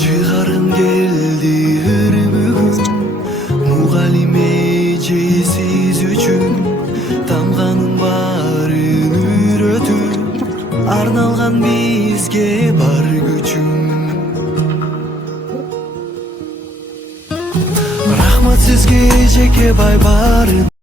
Чыгарым келди ыр бүгүн, мугалим эжесиз үчүн тамганын баарын үйрөтүп, арналган бизге бар күчүң. Рахмат сизге эжеке бай барын